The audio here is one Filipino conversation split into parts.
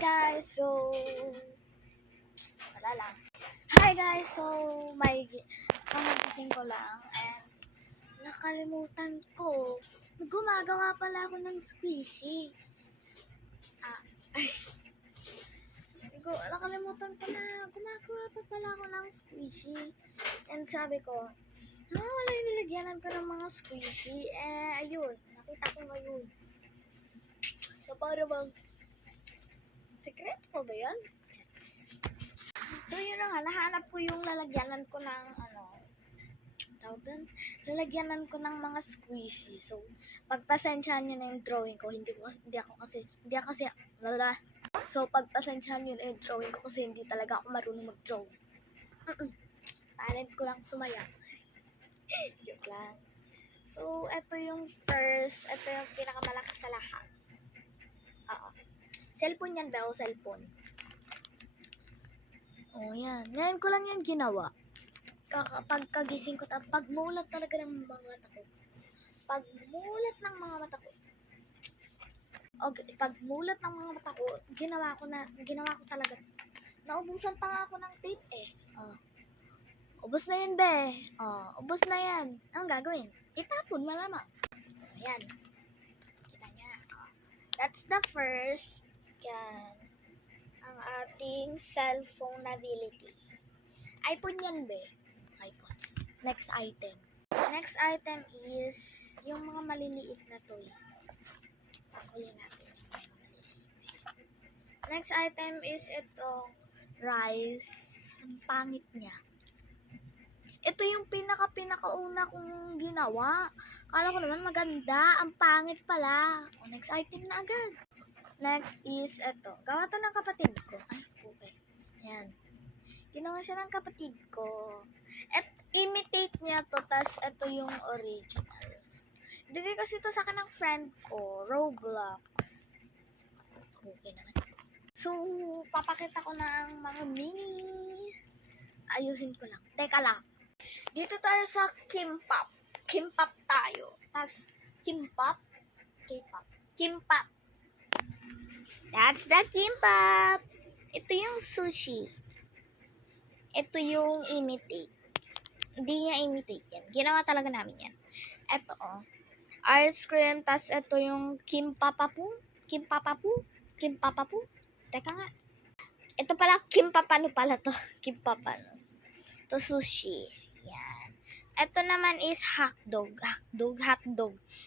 guys, wala lang. Hi guys, kakagising ko lang and nakalimutan ko. Gumagawa pala ako ng squishy. Nakalimutan ko na gumagawa pa pala ako ng squishy. And sabi ko, wala yung nilagyanan ko ng mga squishy. Ayun, nakita ko ngayon. So, para bang sekreto ko ba yan? So, yun na nga, nahanap ko yung lalagyanan ko ng, lalagyanan ko ng mga squishy. So, pagpasensyahan nyo na yung drawing ko, pagpasensyahan nyo na yung drawing ko kasi hindi talaga ako marunong mag-draw. Talent ko lang sumaya. Joke lang. So, ito yung pinakamalakas sa lahat. Cellphone yan ba o cellphone? Yan. Ngayon ko lang yan ginawa. Pagkagising ko, pagmulat talaga ng mga mata ko. Pagmulat ng mga mata ko, ginawa ko talaga. Naubusan pa nga ako ng tape Ubos na yun, be. Ubos na yan. Ang gagawin? Itapon, malamang. Ayan. Kita niya. That's the first. Yan. Ang ating cellphone ability. iPhone yan, be. iPhones. Next item. Next item is yung mga maliliit na toy. Pakulin natin. Next item is itong rice. Ang pangit niya. Ito yung pinakauna kong ginawa. Akala ko naman maganda. Ang pangit pala. Next item na agad. Next is ito. Gawa to ng kapatid ko. Ay, okay. Yan. Ginawa siya ng kapatid ko. At imitate niya to. Tas ito yung original. Bigay kasi ito sa akin ng friend ko. Roblox. Okay naman. So, papakita ko na ang mga mini. Ayusin ko lang. Teka lang. Dito tayo sa Kimpap. Kimpap tayo. Tas, Kimpap. K-pop. Kimpap. That's the Kimpap. Ito yung sushi. Ito yung imitate. Hindi niya imitate yan. Ginawa talaga namin yan. Ito ice cream. Tas ito yung Kimpapapu. Kimpapapu. Teka nga. Ito pala Kimpapano pala to. Kimpapano. Ito sushi. Yan. Ito naman is hotdog.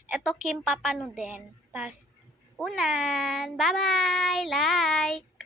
Ito Kimpapano din. Tas unan. Bye-bye.